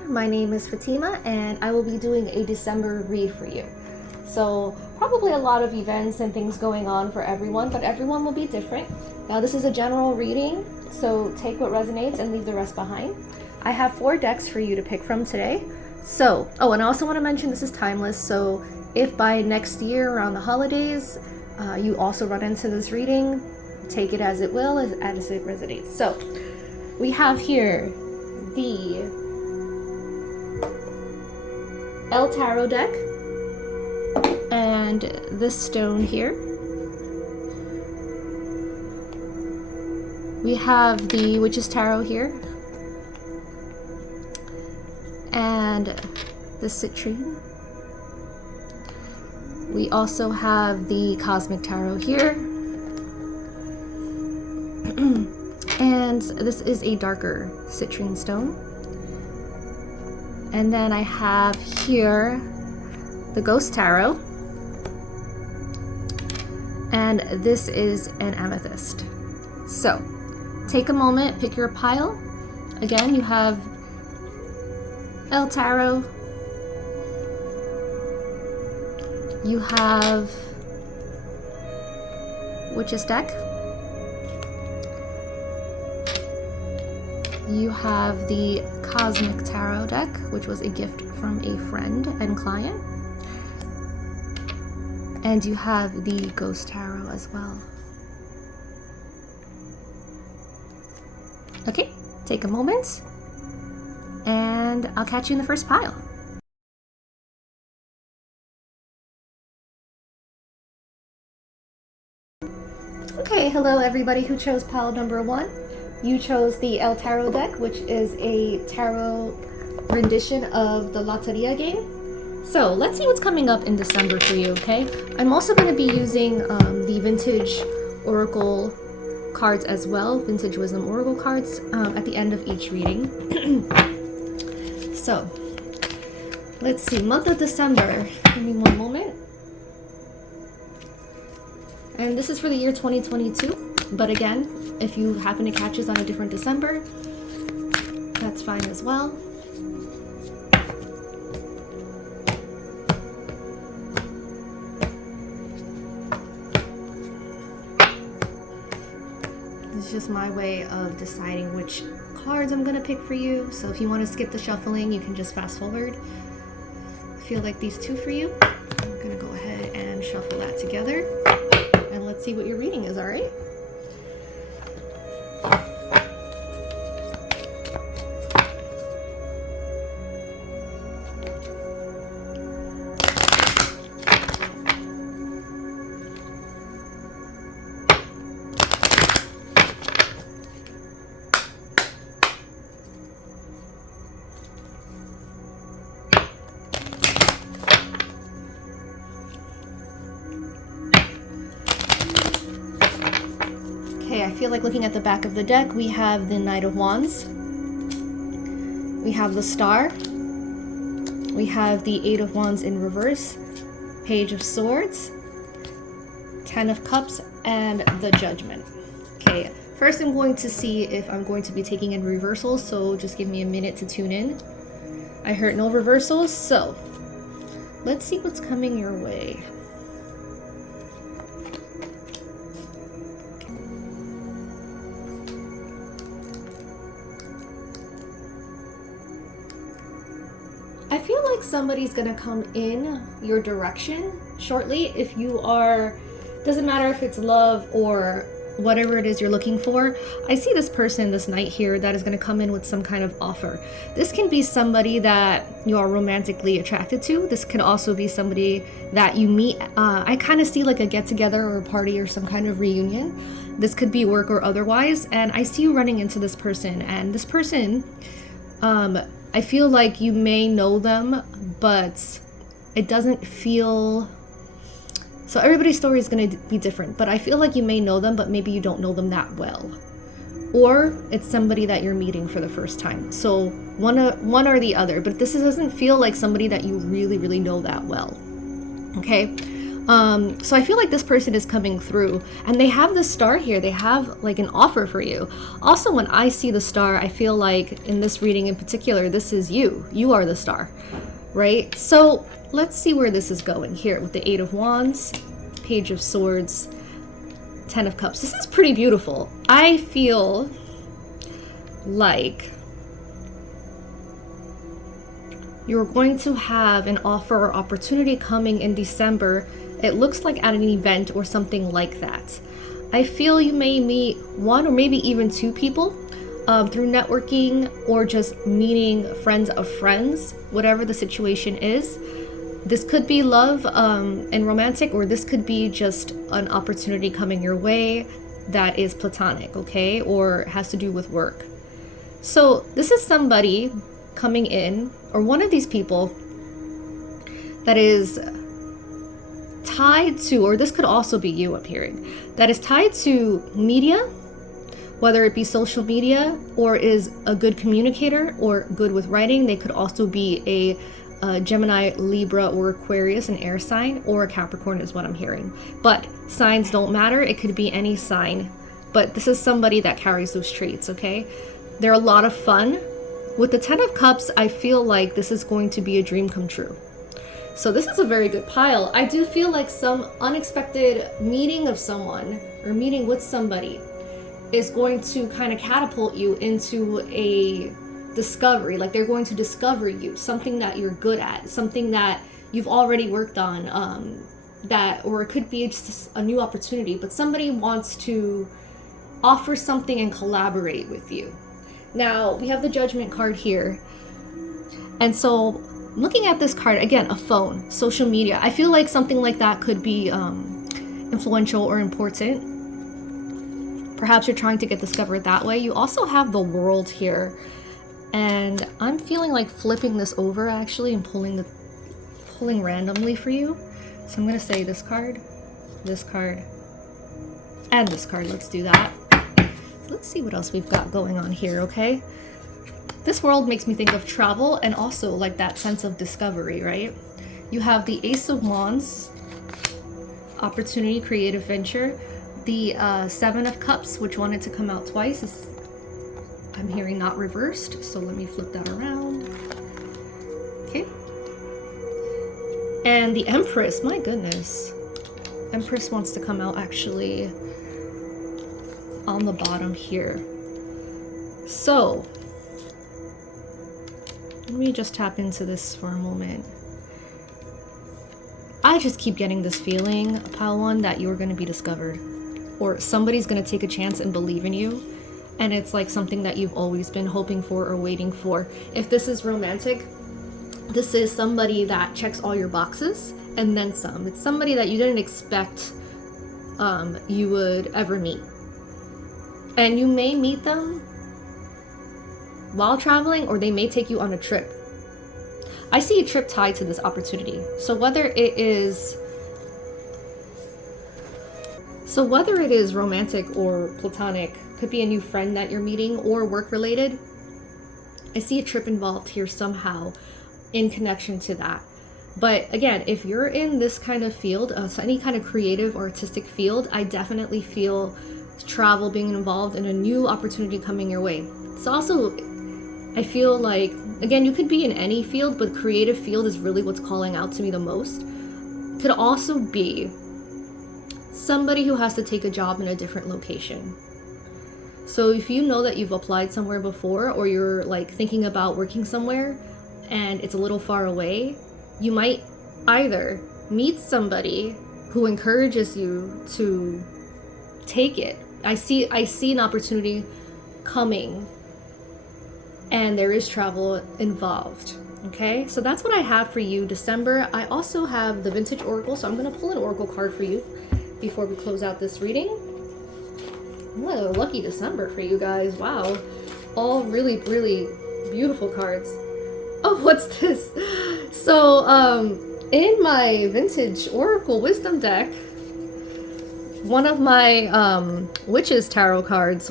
everyone, my name is Fatima and I will be doing a December read for you. So probably a lot of events and things going on for everyone, but everyone will be different. Now this is a general reading, so take what resonates and leave the rest behind. I have 4 decks for you to pick from today. So, and I also want to mention this is timeless, so if by next year around the holidays you also run into this reading, take it as it will, as it resonates. So we have here the El Tarot deck and this stone here. We have the Witch's Tarot here and the citrine. We also have the Cosmic Tarot here. And this is a darker citrine stone. And then I have here the Ghost Tarot. And this is an amethyst. So take a moment, pick your pile. Again, you have El Tarot. You have Witch's deck. You have the Cosmic Tarot deck, which was a gift from a friend and client. And you have the Ghost Tarot as well. Okay, take a moment, and I'll catch you in the first pile. Okay, hello everybody who chose pile number 1. You chose the El Tarot deck, which is a tarot rendition of the Loteria game. So let's see what's coming up in December for you, okay? I'm also going to be using the Vintage Oracle cards as well, Vintage Wisdom Oracle cards, at the end of each reading. So, let's see, month of December. Give me one moment. And this is for the year 2022, but again, if you happen to catch us on a different December, that's fine as well. This is just my way of deciding which cards I'm gonna pick for you. So if you want to skip the shuffling, you can just fast forward. I feel like these 2 for you. I'm gonna go ahead and shuffle that together. And let's see what your reading is, alright? Okay, I feel like looking at the back of the deck, we have the Knight of Wands. We have the Star. We have the 8 of Wands in reverse, Page of Swords, 10 of Cups, and the Judgment. Okay, first I'm going to see if I'm going to be taking in reversals, so just give me a minute to tune in. I heard no reversals, so let's see what's coming your way. I feel like somebody's gonna come in your direction shortly. If you are, doesn't matter if it's love or whatever it is you're looking for. I see this person, this knight here, that is gonna come in with some kind of offer. This can be somebody that you are romantically attracted to. This can also be somebody that you meet. I kind of see like a get together or a party or some kind of reunion. This could be work or otherwise. And I see you running into this person, and this person, I feel like you may know them, but it doesn't feel... So everybody's story is going to be different, but I feel like you may know them, but maybe you don't know them that well. Or it's somebody that you're meeting for the first time. So one or the other, but this doesn't feel like somebody that you really know that well. Okay? So I feel like this person is coming through, and they have the star here. They have like an offer for you. Also, when I see the star, I feel like in this reading in particular, this is you. You are the star, right? So let's see where this is going here with the Eight of Wands, Page of Swords, Ten of Cups. This is pretty beautiful. I feel like you're going to have an offer or opportunity coming in December. It looks like at an event or something like that. I feel you may meet one or maybe even two people through networking or just meeting friends of friends, whatever the situation is. This could be love and romantic, or this could be just an opportunity coming your way that is platonic, okay? Or has to do with work. So this is somebody coming in, or one of these people that is tied to, or this could also be you appearing, that is tied to media, whether it be social media, or is a good communicator or good with writing. They could also be a Gemini, Libra, or Aquarius, an air sign, or a Capricorn is what I'm hearing. But signs don't matter. It could be any sign. But this is somebody that carries those traits, okay? They're a lot of fun. With the Ten of Cups, I feel like this is going to be a dream come true. So this is a very good pile. I do feel like some unexpected meeting of someone or meeting with somebody is going to kind of catapult you into a discovery. Like they're going to discover you, something that you're good at, something that you've already worked on, or it could be just a new opportunity, but somebody wants to offer something and collaborate with you. Now we have the Judgment card here. And so looking at this card, again, a phone, social media, I feel like something like that could be influential or important. Perhaps you're trying to get discovered that way. You also have the World here. And I'm feeling like flipping this over actually and pulling randomly for you. So I'm going to say this card, and this card. Let's do that. Let's see what else we've got going on here, okay? This World makes me think of travel and also like that sense of discovery, right? You have the Ace of Wands, opportunity, creative venture. The Seven of Cups, which wanted to come out twice, is, I'm hearing, not reversed. So let me flip that around. Okay. And the Empress, my goodness. Empress wants to come out actually on the bottom here. So let me just tap into this for a moment. I just keep getting this feeling, Pile 1, that you're going to be discovered. Or somebody's going to take a chance and believe in you. And it's like something that you've always been hoping for or waiting for. If this is romantic, this is somebody that checks all your boxes and then some. It's somebody that you didn't expect you would ever meet. And you may meet them while traveling, or they may take you on a trip. I see a trip tied to this opportunity. So whether it is romantic or platonic, could be a new friend that you're meeting or work related. I see a trip involved here somehow in connection to that. But again, if you're in this kind of field, so any kind of creative or artistic field, I definitely feel travel being involved and a new opportunity coming your way. It's also, I feel like, again, you could be in any field, but creative field is really what's calling out to me the most. Could also be somebody who has to take a job in a different location. So if you know that you've applied somewhere before, or you're like thinking about working somewhere and it's a little far away, you might either meet somebody who encourages you to take it. I see an opportunity coming and there is travel involved. Okay, so that's what I have for you, December. I also have the Vintage Oracle, so I'm going to pull an Oracle card for you before we close out this reading. What a lucky December for you guys. Wow. All really, really beautiful cards. Oh, what's this? So, in my Vintage Oracle Wisdom deck, one of my Witches Tarot cards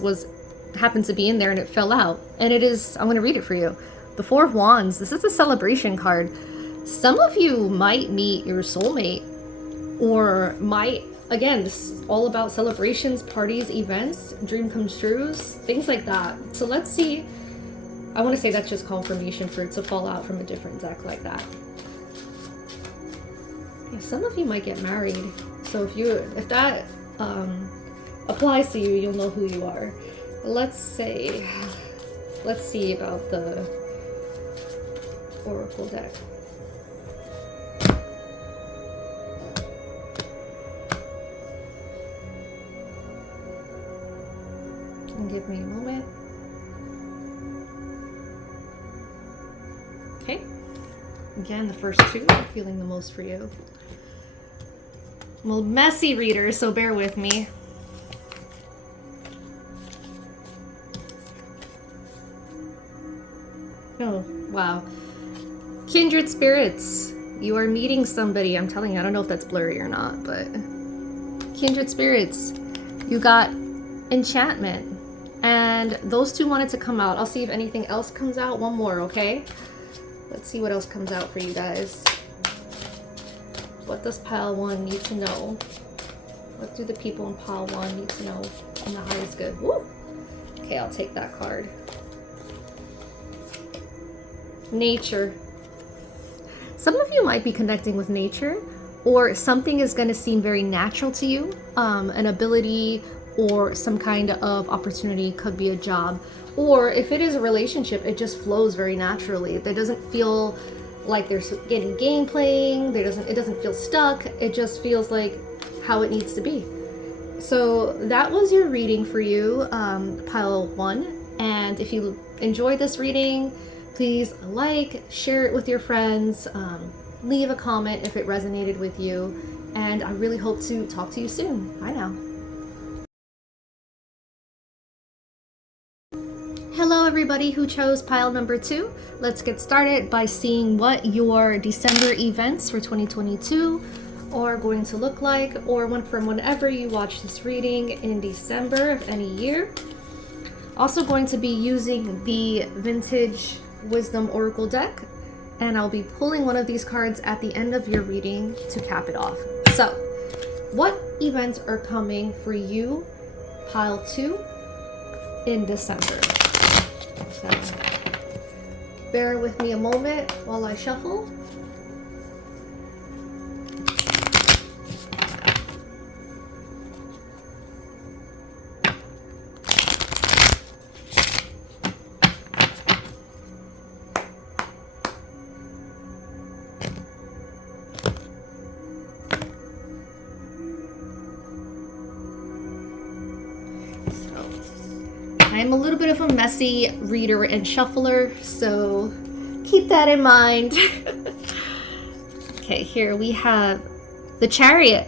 happened to be in there and it fell out. And it is, I'm going to read it for you. The Four of Wands. This is a celebration card. Some of you might meet your soulmate or might, again, this is all about celebrations, parties, events, dream come trues, things like that. So let's see. I want to say that's just confirmation for it to fall out from a different deck like that. Yeah, some of you might get married. So if that applies to you, you'll know who you are. Let's see about the Oracle deck. And give me a moment. Okay. Again, the first two, I'm feeling the most for you. I'm a messy reader, so bear with me. Oh, wow. Kindred spirits. You are meeting somebody. I'm telling you, I don't know if that's blurry or not, but kindred spirits. You got enchantment. And those two wanted to come out. I'll see if anything else comes out. One more, okay? Let's see what else comes out for you guys. What does pile 1 need to know? What do the people in pile 1 need to know? And the highest good. Woo! Okay, I'll take that card. Nature. Some of you might be connecting with nature, or something is going to seem very natural to you. An ability or some kind of opportunity, could be a job. Or if it is a relationship, it just flows very naturally. There doesn't feel like there's getting game playing. It doesn't feel stuck. It just feels like how it needs to be. So that was your reading for you, pile 1. And if you enjoyed this reading, please like, share it with your friends, leave a comment if it resonated with you. And I really hope to talk to you soon. Bye now. Hello everybody who chose pile number 2. Let's get started by seeing what your December events for 2022 are going to look like, or from whenever you watch this reading in December of any year. Also going to be using the Vintage Wisdom Oracle deck, and I'll be pulling one of these cards at the end of your reading to cap it off. So, what events are coming for you, pile 2, in December? So, bear with me a moment while I shuffle. I'm a little bit of a messy reader and shuffler, so keep that in mind. Okay, here we have the Chariot.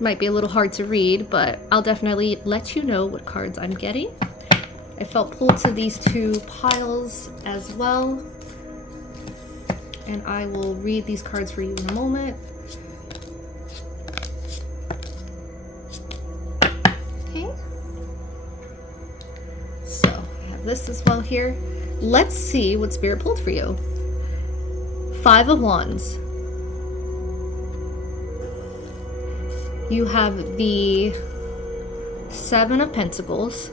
Might be a little hard to read, but I'll definitely let you know what cards I'm getting. I felt pulled to these two piles as well, and I will read these cards for you in a moment. This as well here. Let's see what Spirit pulled for you. 5 of Wands. You have the 7 of Pentacles.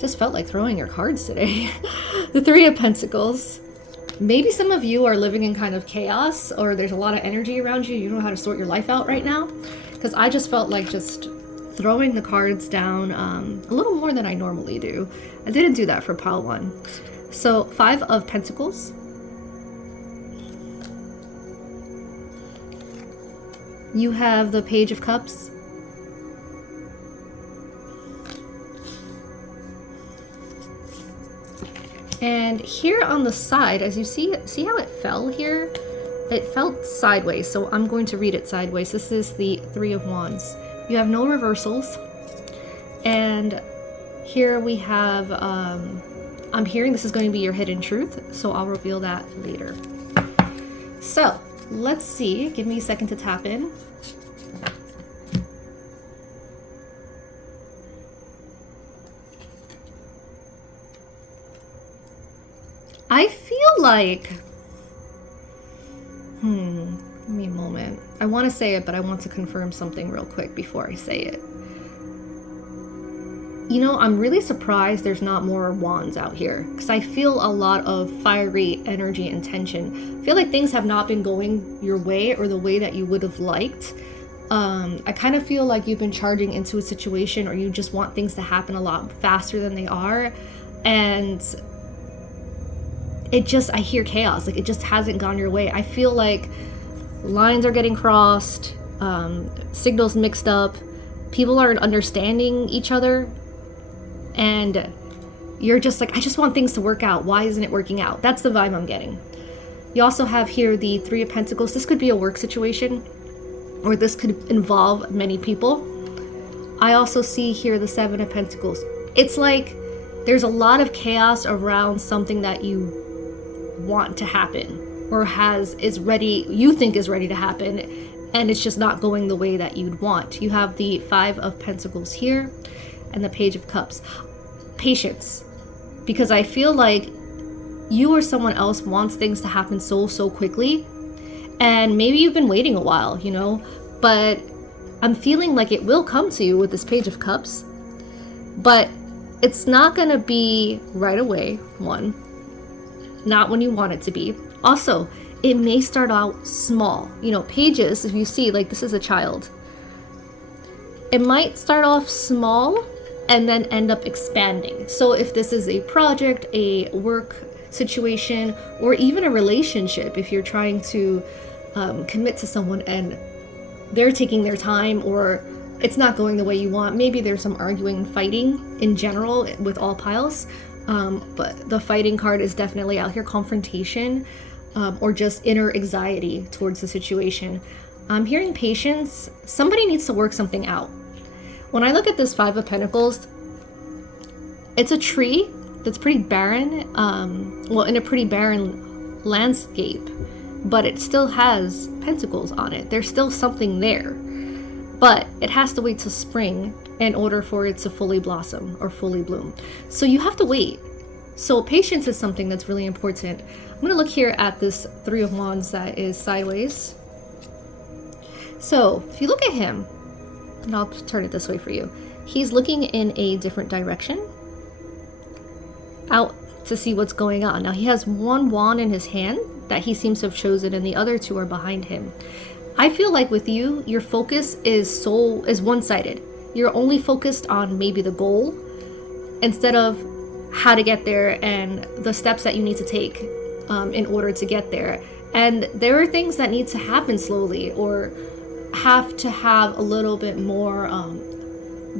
Just felt like throwing your cards today. The 3 of Pentacles. Maybe some of you are living in kind of chaos, or there's a lot of energy around you. You don't know how to sort your life out right now. Because I just felt like just throwing the cards down a little more than I normally do. I didn't do that for pile 1. So 5 of Pentacles. You have the Page of Cups. And here on the side, as you see how it fell here? It felt sideways, so I'm going to read it sideways. This is the 3 of Wands. You have no reversals. And here we have, I'm hearing this is going to be your hidden truth, so I'll reveal that later. So, let's see. Give me a second to tap in. I feel like, give me a moment. I want to say it, but I want to confirm something real quick before I say it. You know, I'm really surprised there's not more wands out here, because I feel a lot of fiery energy and tension. I feel like things have not been going your way or the way that you would have liked. I kind of feel like you've been charging into a situation, or you just want things to happen a lot faster than they are. And I hear chaos. Like, it just hasn't gone your way. I feel like lines are getting crossed, signals mixed up, people aren't understanding each other. And you're just like, I just want things to work out. Why isn't it working out? That's the vibe I'm getting. You also have here the Three of Pentacles. This could be a work situation, or this could involve many people. I also see here the Seven of Pentacles. It's like there's a lot of chaos around something that you want to happen, or you think is ready to happen, and it's just not going the way that you'd want. You have the Five of Pentacles here and the Page of Cups. Patience, because I feel like you or someone else wants things to happen so quickly, and maybe you've been waiting a while, you know, but I'm feeling like it will come to you with this Page of Cups, but it's not gonna be right away. One, not when you want it to be. Also, it may start out small. You know, pages, if you see, like, this is a child. It might start off small and then end up expanding. So if this is a project, a work situation, or even a relationship, if you're trying to commit to someone and they're taking their time, or it's not going the way you want, maybe there's some arguing and fighting in general with all piles, but the fighting card is definitely out here. Confrontation, or just inner anxiety towards the situation. I'm hearing patience. Somebody needs to work something out. When I look at this Five of Pentacles, it's a tree that's pretty barren, in a pretty barren landscape, but it still has pentacles on it. There's still something there, but it has to wait till spring in order for it to fully blossom or fully bloom. So you have to wait. So patience is something that's really important. I'm going to look here at this Three of Wands that is sideways. So if you look at him, and I'll turn it this way for you, he's looking in a different direction, out to see what's going on. Now he has one wand in his hand that he seems to have chosen, and the other two are behind him. I feel like with you, your focus is one-sided. You're only focused on maybe the goal instead of how to get there and the steps that you need to take in order to get there. And there are things that need to happen slowly, or have to have a little bit more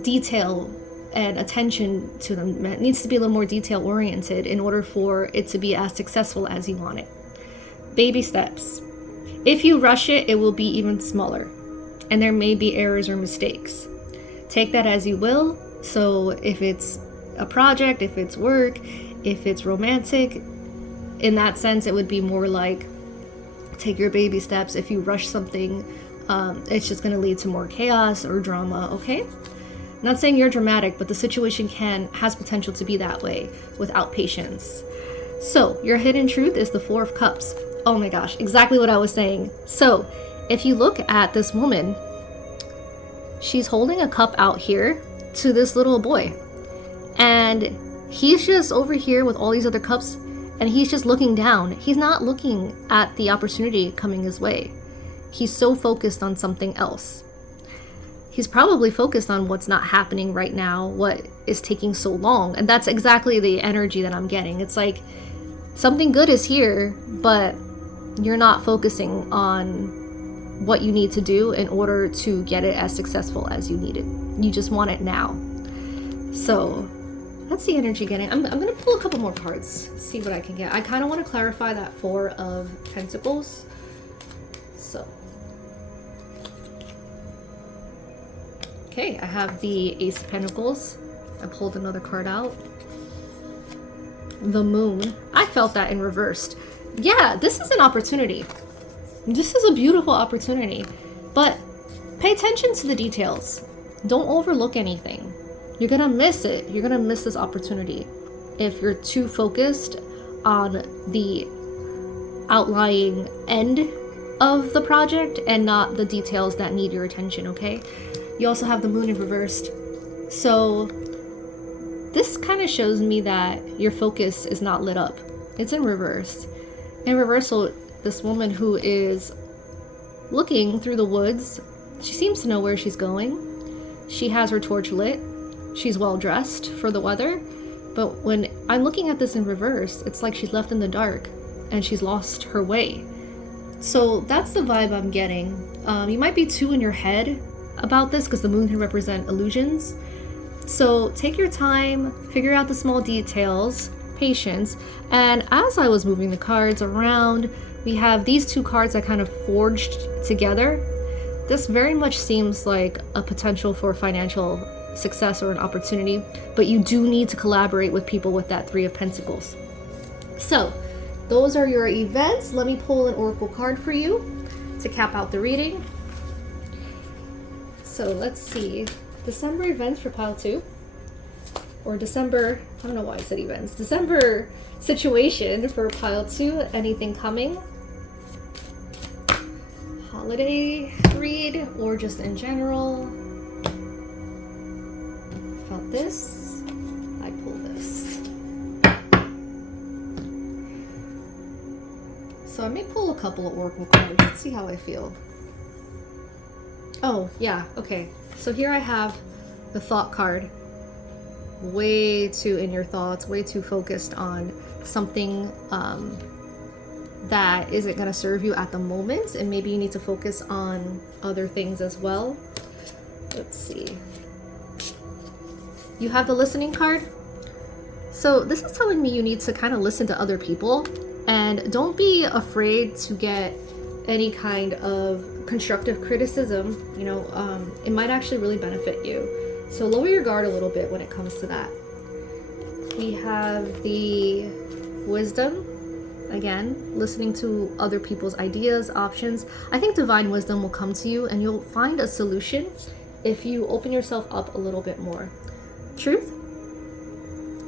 detail and attention to them. It needs to be a little more detail oriented in order for it to be as successful as you want it. Baby steps. If you rush it, it will be even smaller, and there may be errors or mistakes. Take that as you will. So if it's a project, if it's work, if it's romantic, in that sense, it would be more like take your baby steps. If you rush something, it's just going to lead to more chaos or drama. Okay, I'm not saying you're dramatic, but the situation has potential to be that way without patience. So your hidden truth is the Four of Cups. Oh my gosh, exactly what I was saying. So if you look at this woman, she's holding a cup out here to this little boy, and he's just over here with all these other cups, and he's just looking down. He's not looking at the opportunity coming his way. He's so focused on something else. He's probably focused on what's not happening right now, what is taking so long. And that's exactly the energy that I'm getting. It's like something good is here, but you're not focusing on what you need to do in order to get it as successful as you need it. You just want it now. So that's the energy getting. I'm going to pull a couple more cards, see what I can get. I kind of want to clarify that Four of Pentacles. So, okay, I have the Ace of Pentacles. I pulled another card out. The Moon. I felt that in reversed. Yeah, this is an opportunity. This is a beautiful opportunity. But pay attention to the details. Don't overlook anything. You're gonna miss it. You're gonna miss this opportunity if you're too focused on the outlying end of the project and not the details that need your attention, okay? You also have the moon in reversed. So this kind of shows me that your focus is not lit up. It's in reverse. In reversal, this woman who is looking through the woods, she seems to know where she's going. She has her torch lit. She's well dressed for the weather. But when I'm looking at this in reverse, it's like she's left in the dark and she's lost her way. So that's the vibe I'm getting. You might be too in your head about this because the moon can represent illusions. So take your time, figure out the small details, patience. And as I was moving the cards around, we have these two cards that kind of forged together. This very much seems like a potential for financial success or an opportunity, but you do need to collaborate with people with that Three of Pentacles. So those are your events. Let me pull an oracle card for you to cap out the reading. So let's see. December events for pile 2. Or December, I don't know why I said events. December situation for pile 2. Anything coming? Holiday read or just in general? Felt this. I pull this. So I may pull a couple of oracle cards. Let's see how I feel. Oh, yeah, okay. So here I have the thought card. Way too in your thoughts, way too focused on something that isn't going to serve you at the moment, and maybe you need to focus on other things as well. Let's see. You have the listening card. So this is telling me you need to kind of listen to other people, and don't be afraid to get any kind of constructive criticism. You know, it might actually really benefit you. So lower your guard a little bit when it comes to that. We have the wisdom. Again, listening to other people's ideas, options. I think divine wisdom will come to you and you'll find a solution if you open yourself up a little bit more. Truth.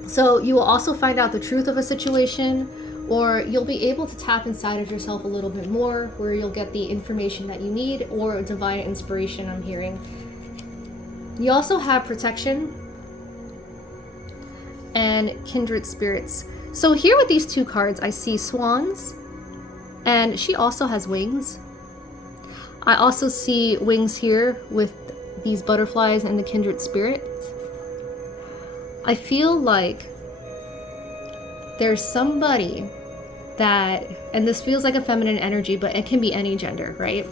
So you will also find out the truth of a situation, or you'll be able to tap inside of yourself a little bit more, where you'll get the information that you need, or divine inspiration, I'm hearing. You also have protection and kindred spirits. So here with these two cards, I see swans, and she also has wings. I also see wings here with these butterflies and the kindred spirit. I feel like there's somebody that, and this feels like a feminine energy, but it can be any gender, right?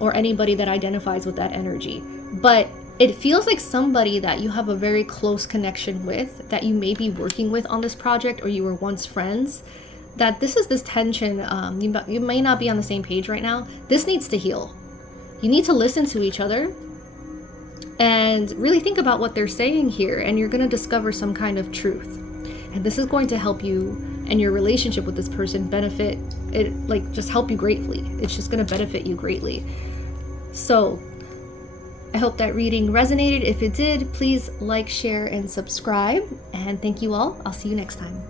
Or anybody that identifies with that energy. But it feels like somebody that you have a very close connection with, that you may be working with on this project, or you were once friends, that this is this tension. You may not be on the same page right now. This needs to heal. You need to listen to each other and really think about what they're saying here, and you're going to discover some kind of truth. And this is going to help you and your relationship with this person benefit it, like just help you greatly. It's just going to benefit you greatly. So I hope that reading resonated. If it did, please like, share, and subscribe. And thank you all. I'll see you next time.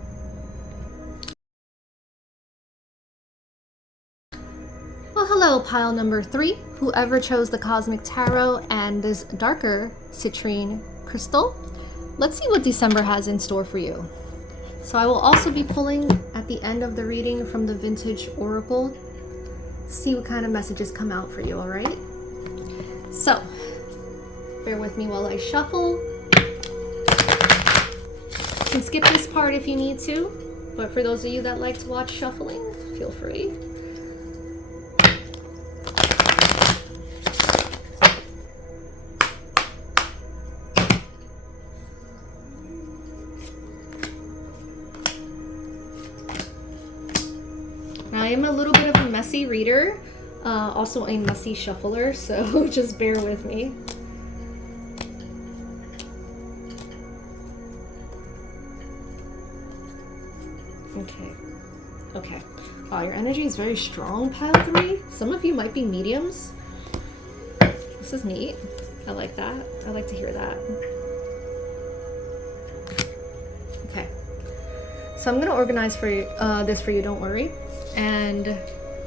Well, hello, pile number 3. Whoever chose the Cosmic Tarot and this darker citrine crystal. Let's see what December has in store for you. So I will also be pulling at the end of the reading from the Vintage Oracle. See what kind of messages come out for you, all right? So, bear with me while I shuffle. You can skip this part if you need to, but for those of you that like to watch shuffling, feel free. Now, I am a little bit of a messy reader, also a messy shuffler, so just bear with me. Okay. Wow, your energy is very strong, pile 3. Some of you might be mediums. This is neat. I like that. I like to hear that. Okay. So So I'm gonna organize for you, this for you, don't worry. And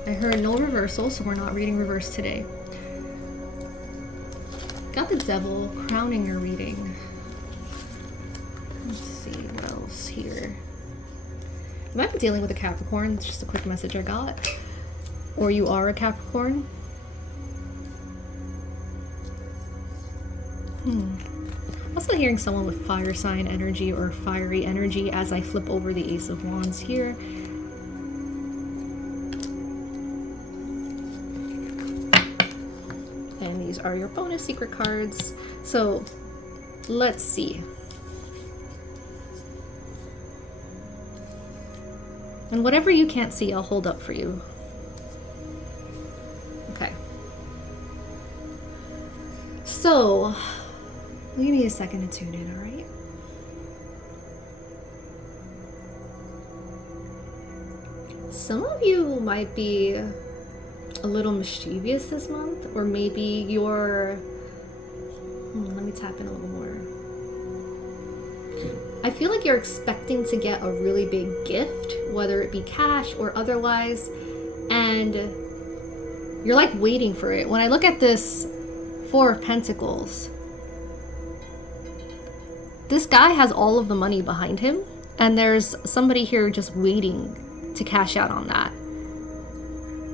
I heard no reversal, so we're not reading reverse today. Got the Devil crowning your reading. Let's see what else here. You might be dealing with a Capricorn. It's just a quick message I got. Or you are a Capricorn. Also hearing someone with fire sign energy or fiery energy as I flip over the Ace of Wands here. And these are your bonus secret cards. So let's see. And whatever you can't see, I'll hold up for you. Okay. So, give me a second to tune in, alright? Some of you might be a little mischievous this month, or maybe you're... let me tap in a little more. I feel like you're expecting to get a really big gift, whether it be cash or otherwise, and you're like waiting for it. When I look at this Four of Pentacles, this guy has all of the money behind him, and there's somebody here just waiting to cash out on that.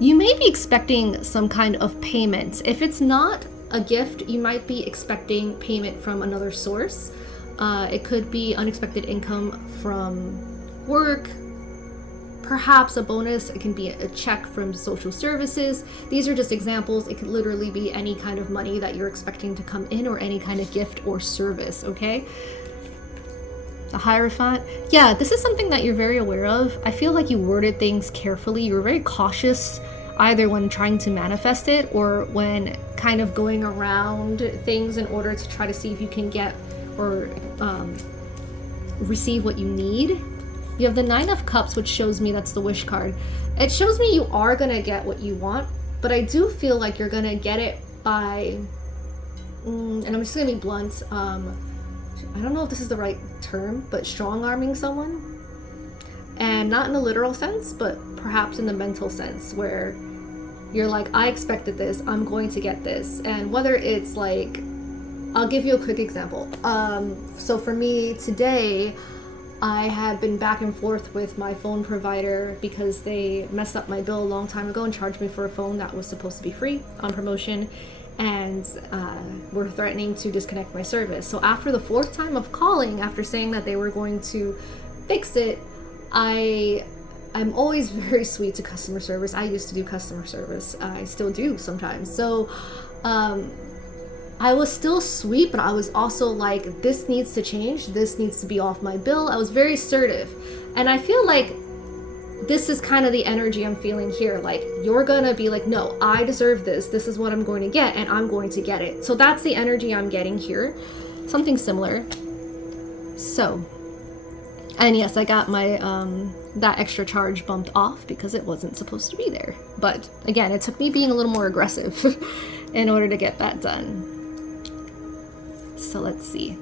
You may be expecting some kind of payment. If it's not a gift, you might be expecting payment from another source. It could be unexpected income from work, perhaps a bonus. It can be a check from social services. These are just examples. It could literally be any kind of money that you're expecting to come in, or any kind of gift or service, okay? The Hierophant. Yeah, this is something that you're very aware of. I feel like you worded things carefully. You were very cautious, either when trying to manifest it or when kind of going around things in order to try to see if you can get or receive what you need. You have the Nine of Cups, which shows me that's the wish card. It shows me you are gonna get what you want, but I do feel like you're gonna get it by, and I'm just gonna be blunt, I don't know if this is the right term, but strong-arming someone. And not in the literal sense, but perhaps in the mental sense, where you're like, I expected this, I'm going to get this. And whether it's like, I'll give you a quick example. So for me today, I had been back and forth with my phone provider because they messed up my bill a long time ago and charged me for a phone that was supposed to be free on promotion, and were threatening to disconnect my service. So after the fourth time of calling, after saying that they were going to fix it, I'm always very sweet to customer service. I used to do customer service. I still do sometimes. So I was still sweet, but I was also like, this needs to change. This needs to be off my bill. I was very assertive. And I feel like this is kind of the energy I'm feeling here. Like, you're gonna be like, no, I deserve this. This is what I'm going to get, and I'm going to get it. So that's the energy I'm getting here. Something similar. So, and yes, I got my, that extra charge bumped off because it wasn't supposed to be there. But again, it took me being a little more aggressive in order to get that done. So let's see.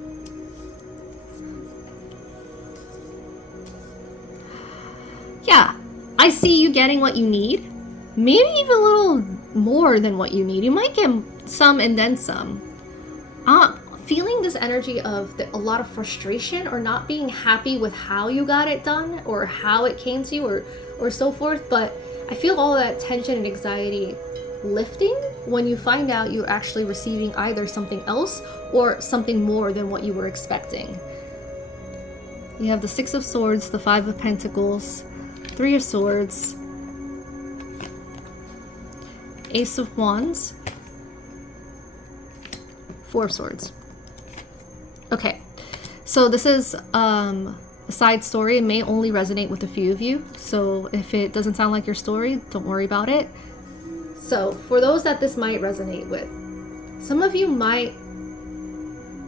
Yeah, I see you getting what you need. Maybe even a little more than what you need. You might get some and then some. Feeling this energy of a lot of frustration or not being happy with how you got it done or how it came to you or so forth. But I feel all that tension and anxiety lifting when you find out you're actually receiving either something else or something more than what you were expecting. You have the Six of Swords, the Five of Pentacles, Three of Swords, Ace of Wands, Four of Swords. Okay, so this is a side story. It may only resonate with a few of you, so if it doesn't sound like your story, don't worry about it. So for those that this might resonate with, some of you might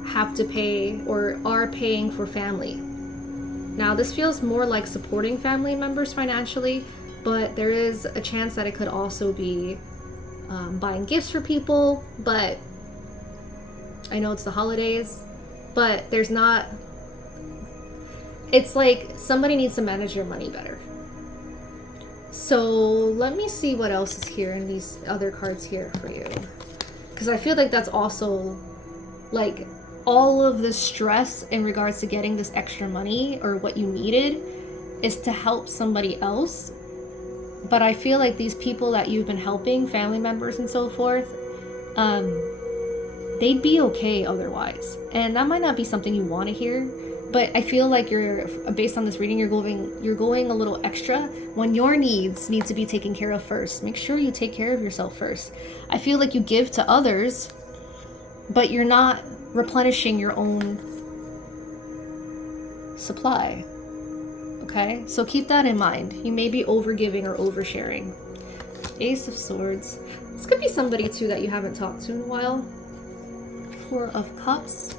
have to pay or are paying for family. Now this feels more like supporting family members financially, but there is a chance that it could also be buying gifts for people. But I know it's the holidays, but there's not, It's like somebody needs to manage your money better. So let me see what else is here in these other cards here for you. Because I feel like that's also like all of the stress in regards to getting this extra money or what you needed is to help somebody else. But I feel like these people that you've been helping, family members and so forth, they'd be okay otherwise. And that might not be something you want to hear, but I feel like you're, based on this reading, you're going a little extra when your needs need to be taken care of first. Make sure you take care of yourself first. I feel like you give to others, but you're not replenishing your own supply. Okay, so keep that in mind. You may be overgiving or oversharing. Ace of Swords. This could be somebody too that you haven't talked to in a while. Four of Cups.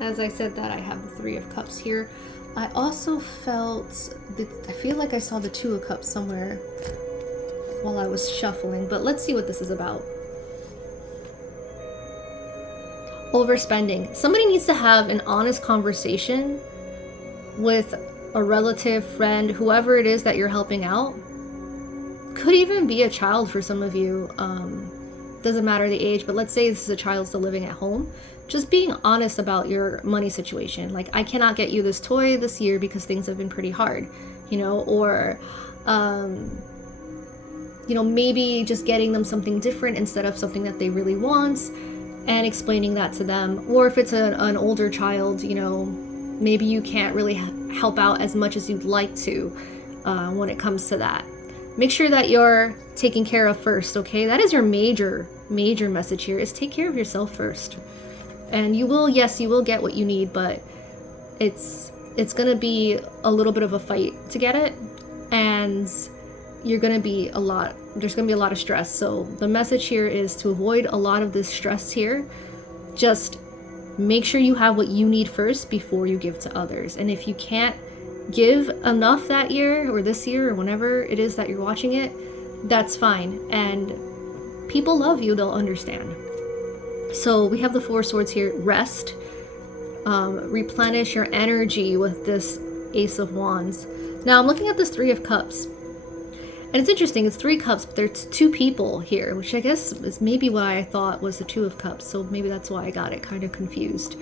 As I said that, I have the Three of Cups here. I also felt I feel like I saw the Two of Cups somewhere while I was shuffling, but let's see what this is about. Overspending. Somebody needs to have an honest conversation with a relative, friend, whoever it is that you're helping out. Could even be a child for some of you. Doesn't matter the age, but let's say this is a child still living at home. Just being honest about your money situation. Like, I cannot get you this toy this year because things have been pretty hard, you know, or you know, maybe just getting them something different instead of something that they really want, and explaining that to them. Or if it's an older child, you know, maybe you can't really help out as much as you'd like to when it comes to that. Make sure that you're taken care of first, okay? That is your major message here, is take care of yourself first. And you will, yes, you will get what you need, but it's gonna be a little bit of a fight to get it, and there's gonna be a lot of stress. So the message here is to avoid a lot of this stress here. Just make sure you have what you need first before you give to others. And if you can't give enough that year or this year or whenever it is that you're watching it, that's fine. And people love you, they'll understand. So we have the Four Swords here. Rest. Replenish your energy with this Ace of Wands. Now I'm looking at this Three of Cups. And it's interesting, it's 3 cups, but there's 2 people here, which I guess is maybe why I thought was the Two of Cups. So maybe that's why I got it kind of confused.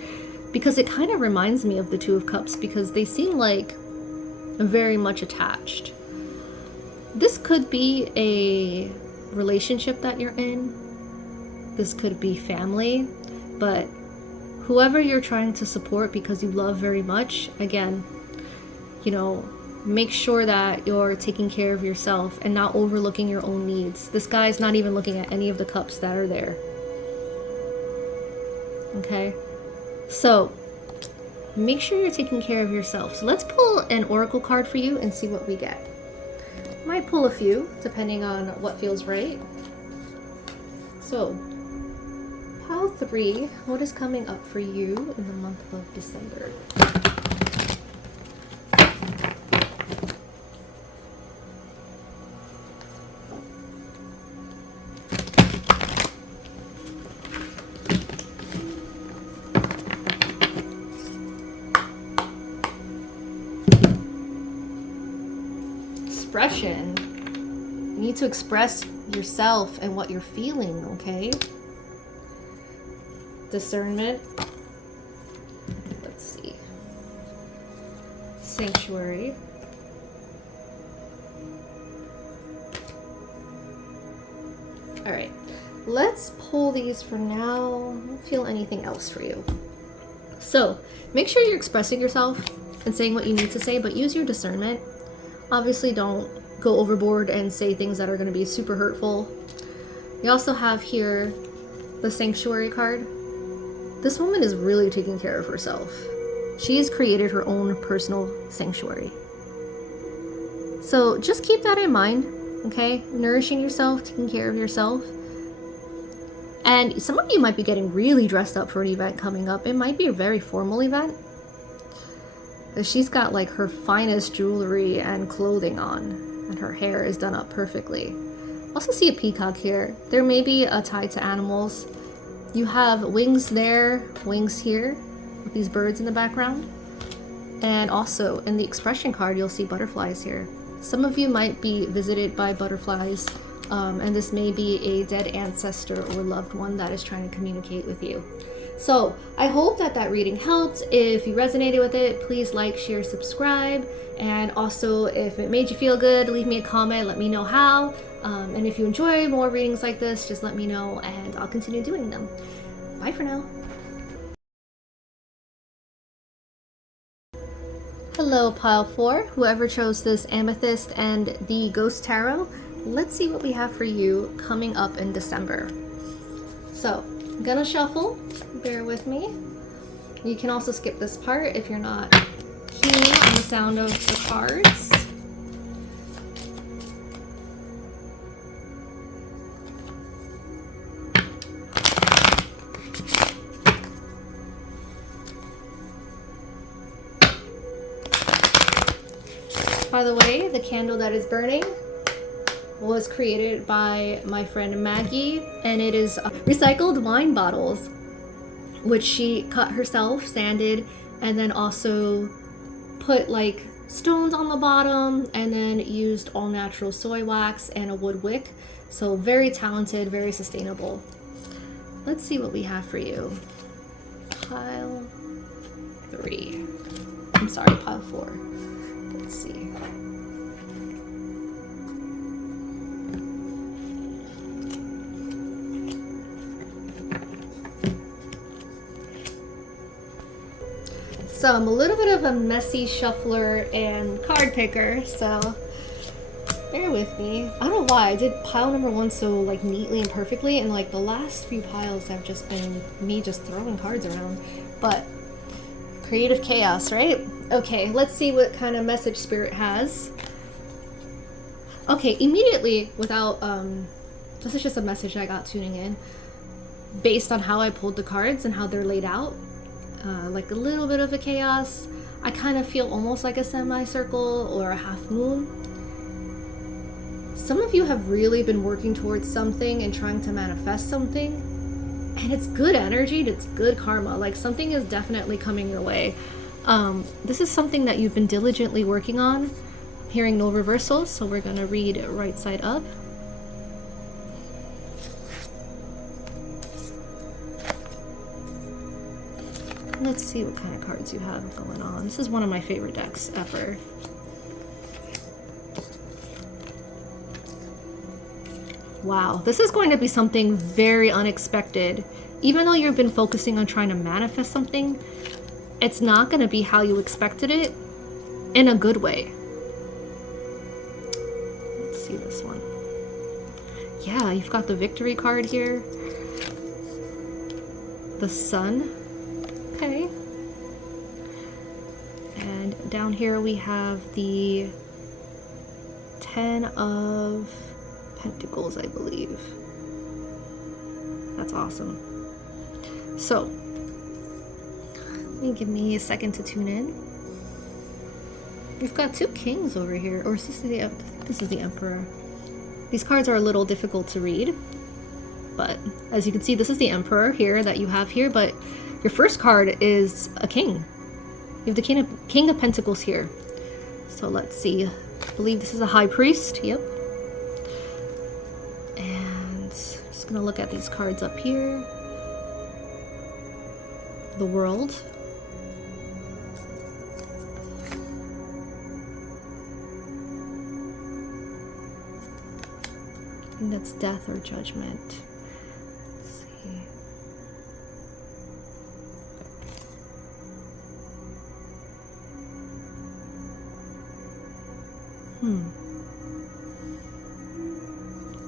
Because it kind of reminds me of the Two of Cups, because they seem like very much attached. This could be a relationship that you're in. This could be family. But whoever you're trying to support because you love very much, again, you know, make sure that you're taking care of yourself and not overlooking your own needs. This guy's not even looking at any of the cups that are there. Okay? So, make sure you're taking care of yourself. So let's pull an oracle card for you and see what we get. Might pull a few, depending on what feels right. So, pile 3, what is coming up for you in the month of December? Expression. You need to express yourself and what you're feeling, okay? Discernment. Let's see. Sanctuary. All right. Let's pull these for now. I don't feel anything else for you. So, make sure you're expressing yourself and saying what you need to say, but use your discernment. Obviously, don't go overboard and say things that are going to be super hurtful. You also have here the Sanctuary card. This woman is really taking care of herself. She's created her own personal sanctuary. So just keep that in mind, okay? Nourishing yourself, taking care of yourself. And some of you might be getting really dressed up for an event coming up. It might be a very formal event. She's got like her finest jewelry and clothing on, and her hair is done up perfectly. Also see a peacock here. There may be a tie to animals. You have wings there, wings here, with these birds in the background. And also in the expression card, you'll see butterflies here. Some of you might be visited by butterflies, and this may be a dead ancestor or loved one that is trying to communicate with you. So I hope that that reading helped. If you resonated with it, please like, share, subscribe. And also, if it made you feel good, leave me a comment, let me know how. And if you enjoy more readings like this, just let me know and I'll continue doing them. Bye for now. Hello, pile 4. Whoever chose this Amethyst and the Ghost Tarot, let's see what we have for you coming up in December. So, I'm gonna shuffle. Bear with me. You can also skip this part if you're not keen on the sound of the cards. By the way, the candle that is burning was created by my friend Maggie, and it is recycled wine bottles, which she cut herself, sanded, and then also put like stones on the bottom, and then used all natural soy wax and a wood wick. So very talented, very sustainable. Let's see what we have for you. Pile 3. I'm sorry, pile 4. Let's see. So I'm a little bit of a messy shuffler and card picker, so bear with me. I don't know why I did pile number 1 so like neatly and perfectly, and like the last few piles have just been me just throwing cards around. But creative chaos, right? Okay, let's see what kind of message Spirit has. Okay, immediately without this is just a message I got tuning in based on how I pulled the cards and how they're laid out. Like a little bit of a chaos. I kind of feel almost like a semicircle or a half moon. Some of you have really been working towards something and trying to manifest something, and it's good energy, it's good karma. Like something is definitely coming your way. This is something that you've been diligently working on. I'm hearing no reversals, so we're gonna read right side up. Let's see what kind of cards you have going on. This is one of my favorite decks ever. Wow, this is going to be something very unexpected. Even though you've been focusing on trying to manifest something, it's not going to be how you expected it in a good way. Let's see this one. Yeah, you've got the victory card here. The sun. Okay. And down here we have the 10 of Pentacles, I believe. That's awesome. So, give me a second to tune in. We've got 2 kings over here, or is this the, I think this is the Emperor. These cards are a little difficult to read, but as you can see, this is the Emperor here that you have here, but your first card is a king. You have the King of Pentacles here. So let's see. I believe this is a High Priest. Yep. And just gonna look at these cards up here. The World. I think that's Death or Judgment. Let's see.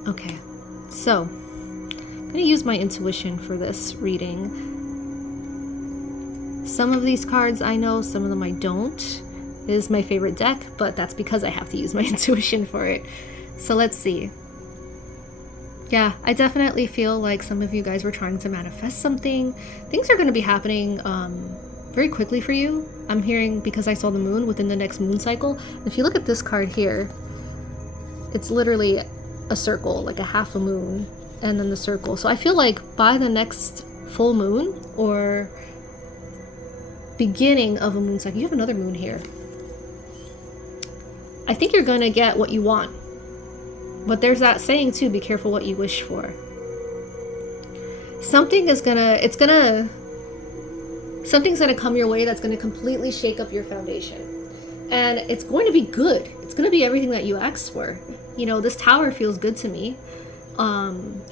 Okay, so I'm going to use my intuition for this reading. Some of these cards I know, some of them I don't. It is my favorite deck, but that's because I have to use my intuition for it. So let's see. Yeah, I definitely feel like some of you guys were trying to manifest something. Things are going to be happening very quickly for you. I'm hearing, because I saw the moon, within the next moon cycle. If you look at this card here, it's literally a circle, like a half a moon, and then the circle. So I feel like by the next full moon or beginning of a moon cycle. You have another moon here. I think you're gonna get what you want. But there's that saying too, be careful what you wish for. Something's gonna come your way that's gonna completely shake up your foundation. And it's going to be good. It's gonna be everything that you asked for. You know, this tower feels good to me.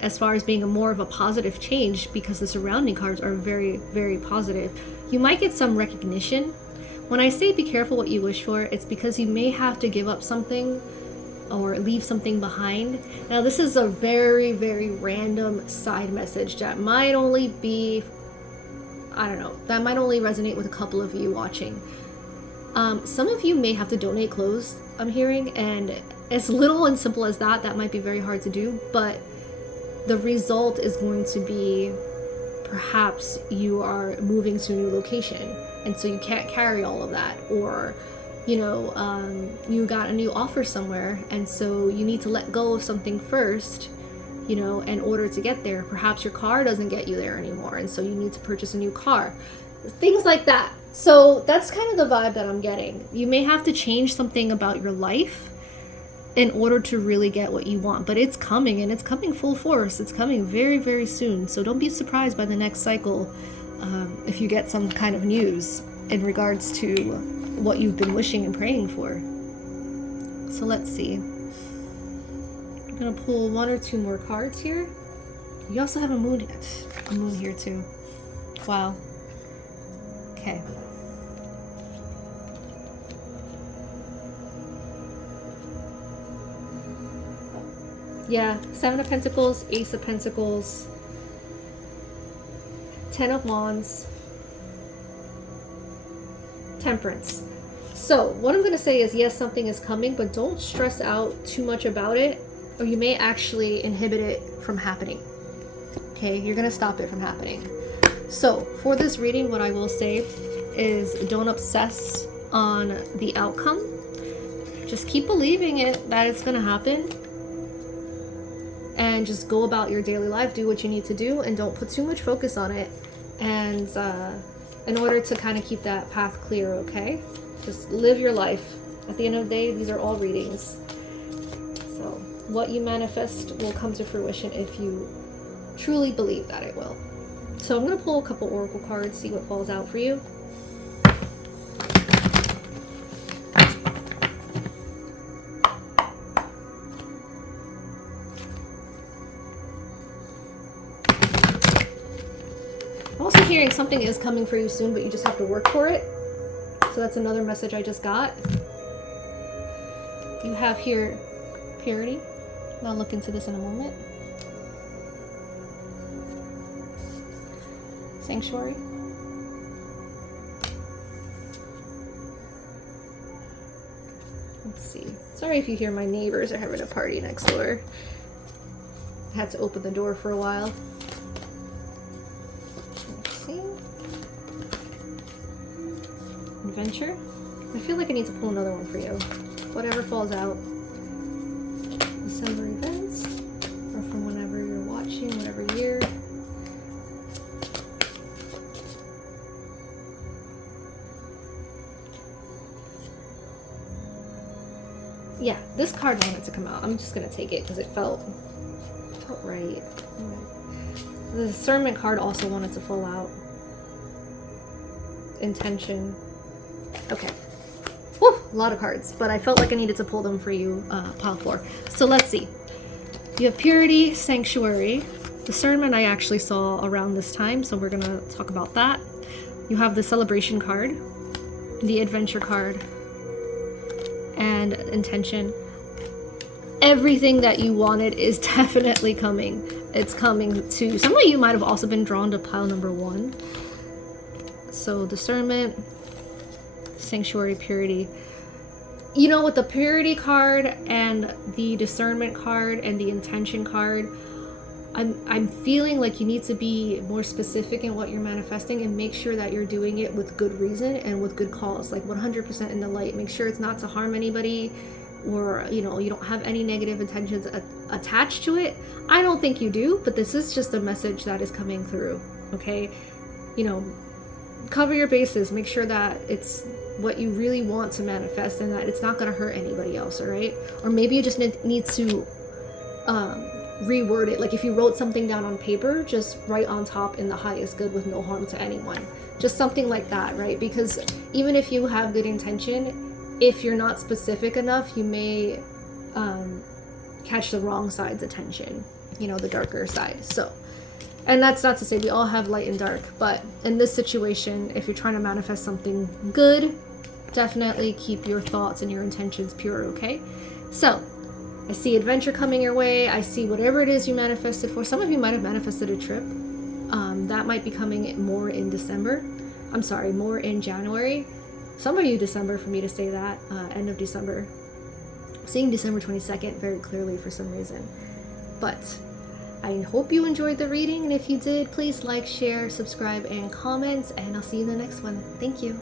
As far as being more of a positive change, because the surrounding cards are very, very positive. You might get some recognition. When I say be careful what you wish for, it's because you may have to give up something or leave something behind. Now, this is a very, very random side message that might only be, I don't know, that might only resonate with a couple of you watching. Some of you may have to donate clothes, I'm hearing, and as little and simple as that, that might be very hard to do, but the result is going to be perhaps you are moving to a new location, and so you can't carry all of that, or you know, you got a new offer somewhere, and so you need to let go of something first, you know, in order to get there. Perhaps your car doesn't get you there anymore, and so you need to purchase a new car. Things like that. So that's kind of the vibe that I'm getting. You may have to change something about your life in order to really get what you want, but it's coming, and it's coming full force. It's coming very, very soon. So don't be surprised by the next cycle if you get some kind of news in regards to what you've been wishing and praying for. So let's see. I'm gonna pull one or two more cards here. You also have a moon here too. Wow. Okay. Yeah, 7 of Pentacles, Ace of Pentacles, 10 of Wands, Temperance. So what I'm going to say is, yes, something is coming, but don't stress out too much about it, or you may actually inhibit it from happening. Okay, you're going to stop it from happening. So for this reading, what I will say is don't obsess on the outcome. Just keep believing that it's going to happen. And just go about your daily life, do what you need to do, and don't put too much focus on it. And in order to kind of keep that path clear, okay? Just live your life. At the end of the day, these are all readings. So what you manifest will come to fruition if you truly believe that it will. So I'm going to pull a couple oracle cards, see what falls out for you. Hearing something is coming for you soon, but you just have to work for it. So that's another message I just got. You have here purity. I'll look into this in a moment. Sanctuary. Let's see. Sorry if you hear my neighbors are having a party next door. I had to open the door for a while. Adventure. I feel like I need to pull another one for you. Whatever falls out. December events, or from whenever you're watching, whatever year. Yeah, this card wanted to come out. I'm just gonna take it because it felt right. The discernment card also wanted to fall out. Intention. Okay. Whew, a lot of cards, but I felt like I needed to pull them for you, pile 4. So let's see. You have Purity, Sanctuary. Discernment I actually saw around this time, so we're going to talk about that. You have the Celebration card, the Adventure card, and Intention. Everything that you wanted is definitely coming. It's coming to... Some of you might have also been drawn to pile number 1. So Discernment, Sanctuary, Purity. You know, with the Purity card and the Discernment card and the Intention card, I'm feeling like you need to be more specific in what you're manifesting and make sure that you're doing it with good reason and with good cause, like 100% in the light. Make sure it's not to harm anybody, or you know, you don't have any negative intentions attached to it. I don't think you do, but this is just a message that is coming through. okay? You know, cover your bases, make sure that it's what you really want to manifest and that it's not going to hurt anybody else, all right? Or maybe you just need to reword it. Like if you wrote something down on paper, just write on top in the highest good with no harm to anyone. Just something like that, right? Because even if you have good intention, if you're not specific enough, you may catch the wrong side's attention, you know, the darker side. So, and that's not to say we all have light and dark, but in this situation, if you're trying to manifest something good, definitely keep your thoughts and your intentions pure, okay? So, I see adventure coming your way. I see whatever it is you manifested for. Some of you might have manifested a trip. That might be coming more in December. I'm sorry, more in January. Some of you December, for me to say that, end of December. I'm seeing December 22nd very clearly for some reason. But I hope you enjoyed the reading, and if you did, please like, share, subscribe, and comment, and I'll see you in the next one. Thank you.